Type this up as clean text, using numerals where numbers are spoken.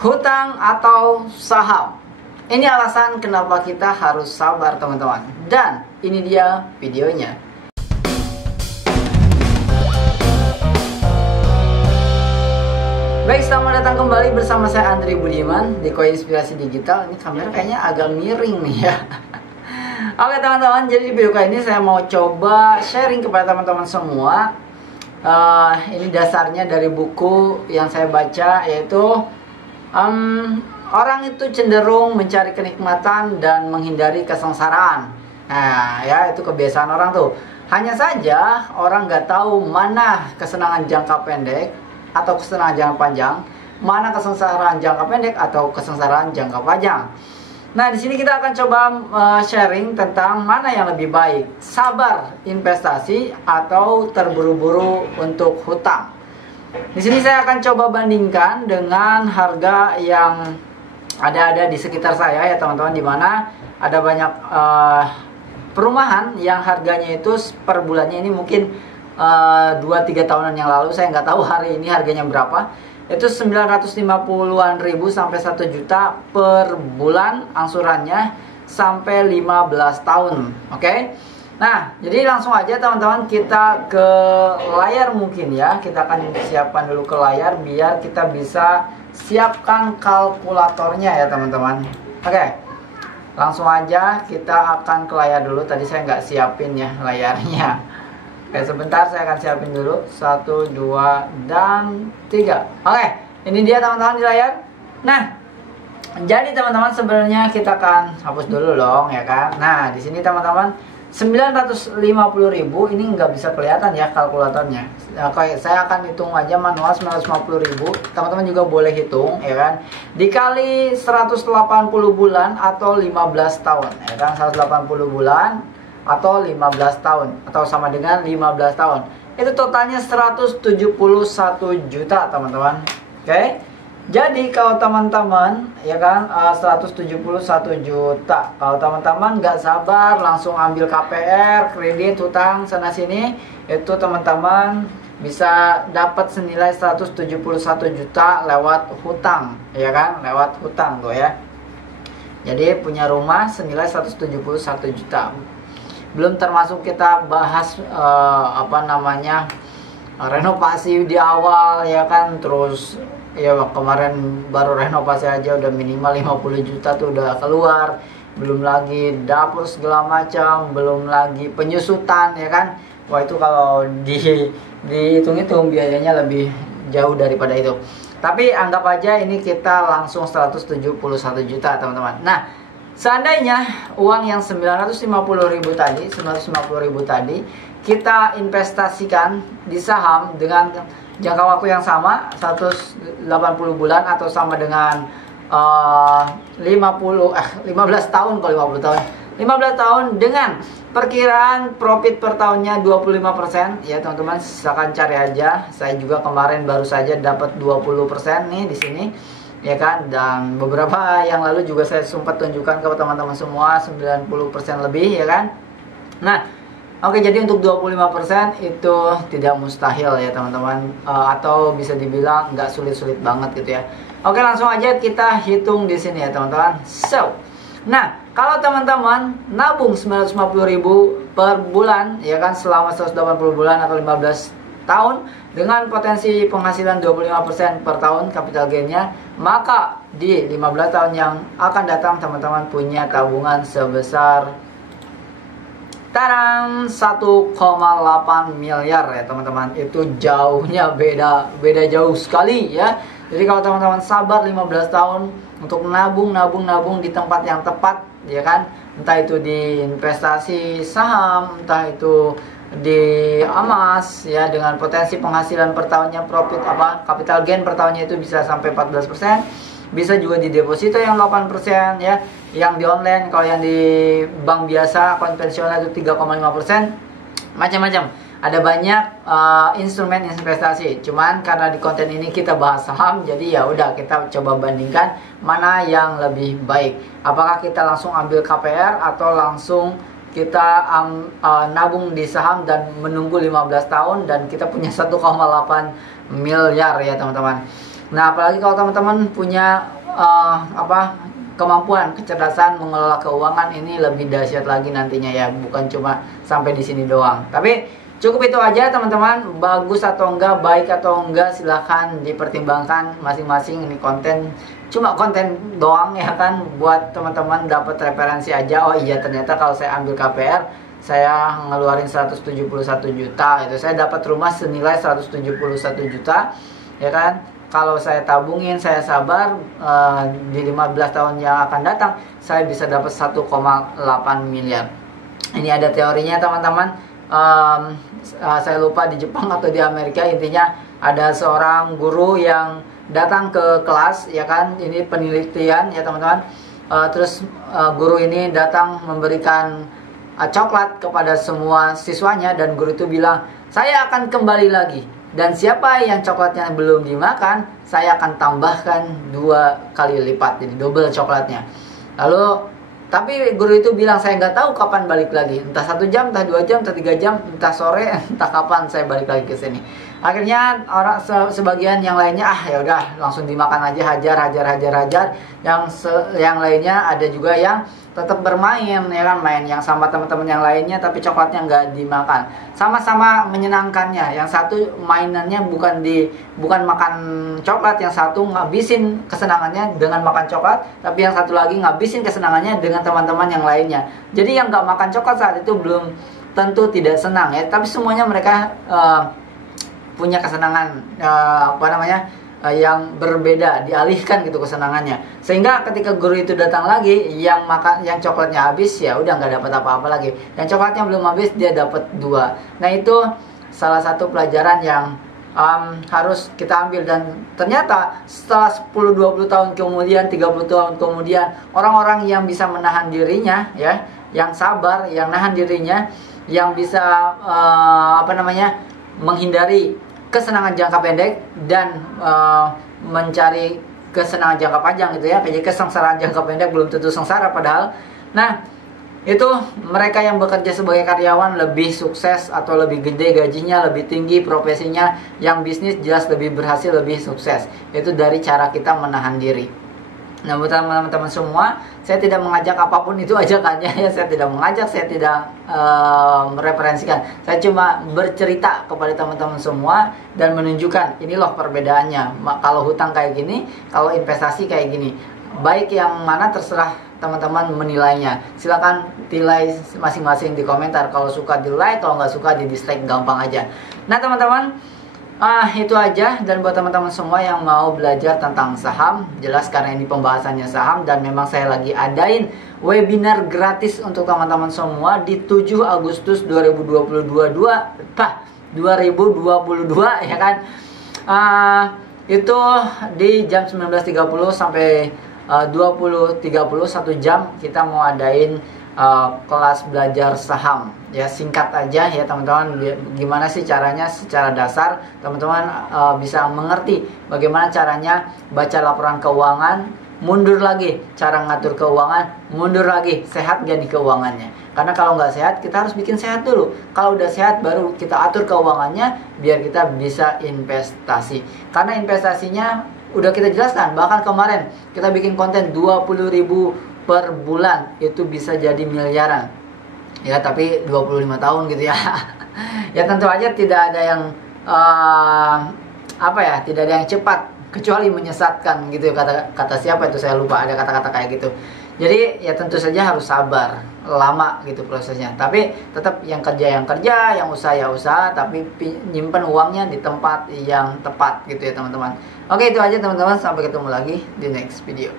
hutang atau saham? Ini alasan kenapa kita harus sabar teman-teman. Dan ini dia videonya. Baik, selamat datang kembali bersama saya Andri Budiman di Koin Inspirasi Digital. Ini kamera kayaknya agak miring nih ya. Oke teman-teman, jadi di video kali ini saya mau coba sharing kepada teman-teman semua. Ini dasarnya dari buku yang saya baca, yaitu orang itu cenderung mencari kenikmatan dan menghindari kesengsaraan. Nah ya, itu kebiasaan orang tuh. Hanya saja orang nggak tahu mana kesenangan jangka pendek atau kesenangan jangka panjang, mana kesengsaraan jangka pendek atau kesengsaraan jangka panjang. Nah, di sini kita akan coba sharing tentang mana yang lebih baik, sabar investasi atau terburu-buru untuk hutang. Di sini saya akan coba bandingkan dengan harga yang ada di sekitar saya ya teman-teman, di mana ada banyak perumahan yang harganya itu per bulannya ini mungkin 2-3 tahunan yang lalu, saya nggak tahu hari ini harganya berapa, itu 950-an ribu sampai 1 juta per bulan angsurannya sampai 15 tahun. Oke? Nah, jadi langsung aja teman-teman kita ke layar mungkin ya. Kita akan siapkan dulu ke layar biar kita bisa siapkan kalkulatornya ya teman-teman. Oke, langsung aja kita akan ke layar dulu. Tadi saya nggak siapin ya layarnya. Oke, sebentar saya akan siapin dulu. 1, 2, dan 3. Oke, ini dia teman-teman di layar. Nah, jadi teman-teman sebenarnya kita akan hapus dulu dong ya kan. Nah, di sini teman-teman 950.000 ini nggak bisa kelihatan ya kalkulatornya. Oke, saya akan hitung aja manual 950.000. Teman-teman juga boleh hitung ya kan. Dikali 180 bulan atau 15 tahun ya kan. 180 bulan atau 15 tahun atau sama dengan 15 tahun. Itu totalnya 171 juta teman-teman. Oke. Jadi kalau teman-teman ya kan 171 juta. Kalau teman-teman nggak sabar langsung ambil KPR, kredit, hutang sana sini, itu teman-teman bisa dapat senilai 171 juta lewat hutang, ya kan? Lewat hutang tuh ya. Jadi punya rumah senilai 171 juta. Belum termasuk kita bahas renovasi di awal ya kan, terus ya kemarin baru renovasi aja udah minimal 50 juta tuh udah keluar, belum lagi dapur segala macam, belum lagi penyusutan ya kan. Wah, itu kalau dihitung-hitung biayanya lebih jauh daripada itu. Tapi anggap aja ini kita langsung 171 juta teman-teman. Nah, seandainya uang yang 950.000 tadi kita investasikan di saham dengan jangka waktu yang sama 180 bulan atau sama dengan 15 tahun, kalau 50 tahun 15 tahun dengan perkiraan profit per tahunnya 25% ya teman-teman, silakan cari aja. Saya juga kemarin baru saja dapat 20% nih di sini ya kan, dan beberapa yang lalu juga saya sempat tunjukkan ke teman-teman semua 90% lebih ya kan. Nah, oke, jadi untuk 25% itu tidak mustahil ya teman-teman, atau bisa dibilang nggak sulit-sulit banget gitu ya. Oke, langsung aja kita hitung di sini ya teman-teman. So, nah kalau teman-teman nabung 950.000 per bulan ya kan selama 180 bulan atau 15 tahun dengan potensi penghasilan 25% per tahun capital gainnya, maka di 15 tahun yang akan datang teman-teman punya tabungan sebesar 1,8 miliar ya teman-teman. Itu jauhnya beda jauh sekali ya. Jadi kalau teman-teman sabar 15 tahun untuk nabung di tempat yang tepat ya kan, entah itu di investasi saham, entah itu di emas ya, dengan potensi penghasilan per tahunnya profit capital gain per tahunnya itu bisa sampai 14%. Bisa juga di deposito yang 8% ya, yang di online. Kalau yang di bank biasa konvensional itu 3,5%. Macam-macam, ada banyak instrumen investasi. Cuman karena di konten ini kita bahas saham, jadi ya udah kita coba bandingkan mana yang lebih baik. Apakah kita langsung ambil KPR atau langsung kita nabung di saham dan menunggu 15 tahun dan kita punya 1,8 miliar ya teman-teman. Nah, apalagi kalau teman-teman punya kemampuan, kecerdasan mengelola keuangan, ini lebih dahsyat lagi nantinya ya, bukan cuma sampai di sini doang. Tapi cukup itu aja teman-teman. Bagus atau enggak, baik atau enggak, silahkan dipertimbangkan masing-masing. Ini konten cuma konten doang ya kan, buat teman-teman dapat referensi aja. Oh iya, ternyata kalau saya ambil KPR saya ngeluarin 171 juta itu, saya dapat rumah senilai 171 juta ya kan. Kalau saya tabungin, saya sabar, di 15 tahun yang akan datang saya bisa dapat 1,8 miliar. Ini ada teorinya teman-teman. Saya lupa di Jepang atau di Amerika, intinya ada seorang guru yang datang ke kelas ya kan, ini penelitian ya teman-teman. Terus guru ini datang memberikan coklat kepada semua siswanya, dan guru itu bilang, saya akan kembali lagi, dan siapa yang coklatnya belum dimakan, saya akan tambahkan 2 kali lipat, jadi double coklatnya. Lalu tapi guru itu bilang, saya nggak tahu kapan balik lagi, entah 1 jam, entah 2 jam, entah 3 jam, entah sore, entah kapan saya balik lagi ke sini. Akhirnya orang sebagian yang lainnya ya udah langsung dimakan aja, hajar. Yang lainnya ada juga yang tetap bermain ya kan, main yang sama teman-teman yang lainnya, tapi coklatnya nggak dimakan. Sama-sama menyenangkannya. Yang satu mainannya bukan makan coklat, yang satu ngabisin kesenangannya dengan makan coklat, tapi yang satu lagi ngabisin kesenangannya dengan teman-teman yang lainnya. Jadi yang nggak makan coklat saat itu belum tentu tidak senang ya, tapi semuanya mereka punya kesenangan yang berbeda, dialihkan gitu kesenangannya. Sehingga ketika guru itu datang lagi, yang coklatnya habis ya udah nggak dapat apa-apa lagi. Yang coklatnya belum habis dia dapat 2. Nah, itu salah satu pelajaran yang harus kita ambil. Dan ternyata setelah 10-20 tahun kemudian, 30 tahun kemudian, orang-orang yang bisa menahan dirinya ya, yang sabar, yang nahan dirinya, yang bisa menghindari kesenangan jangka pendek dan mencari kesenangan jangka panjang gitu ya. Jadi kesengsaraan jangka pendek belum tentu sengsara padahal. Nah, itu mereka yang bekerja sebagai karyawan lebih sukses atau lebih gede gajinya, lebih tinggi profesinya. Yang bisnis jelas lebih berhasil, lebih sukses. Itu dari cara kita menahan diri. Nah, buat teman-teman semua, saya tidak mengajak apapun itu ajakannya ya. Saya tidak mengajak, saya tidak mereferensikan. Saya cuma bercerita kepada teman-teman semua dan menunjukkan ini loh perbedaannya. Kalau hutang kayak gini, kalau investasi kayak gini. Baik yang mana terserah teman-teman menilainya. Silakan nilai masing-masing di komentar. Kalau suka di like, kalau nggak suka di dislike, gampang aja. Nah teman-teman, itu aja. Dan buat teman-teman semua yang mau belajar tentang saham, jelas karena ini pembahasannya saham, dan memang saya lagi adain webinar gratis untuk teman-teman semua di 7 Agustus 2022 ya kan. Itu di jam 19.30 sampai 20.30, 1 jam kita mau adain kelas belajar saham ya. Singkat aja ya teman-teman, gimana sih caranya secara dasar teman-teman bisa mengerti bagaimana caranya baca laporan keuangan, mundur lagi cara ngatur keuangan, mundur lagi sehat gak nih keuangannya. Karena kalau nggak sehat kita harus bikin sehat dulu. Kalau udah sehat baru kita atur keuangannya biar kita bisa investasi. Karena investasinya udah kita jelaskan, bahkan kemarin kita bikin konten 20.000 per bulan, itu bisa jadi miliaran ya, tapi 25 tahun gitu ya. Ya tentu aja tidak ada yang tidak ada yang cepat kecuali menyesatkan gitu, kata siapa itu saya lupa, ada kata-kata kayak gitu. Jadi ya tentu saja harus sabar, lama gitu prosesnya. Tapi tetap yang kerja, yang usaha ya usaha, tapi nyimpen uangnya di tempat yang tepat gitu ya teman-teman. Oke, itu aja teman-teman, sampai ketemu lagi di next video.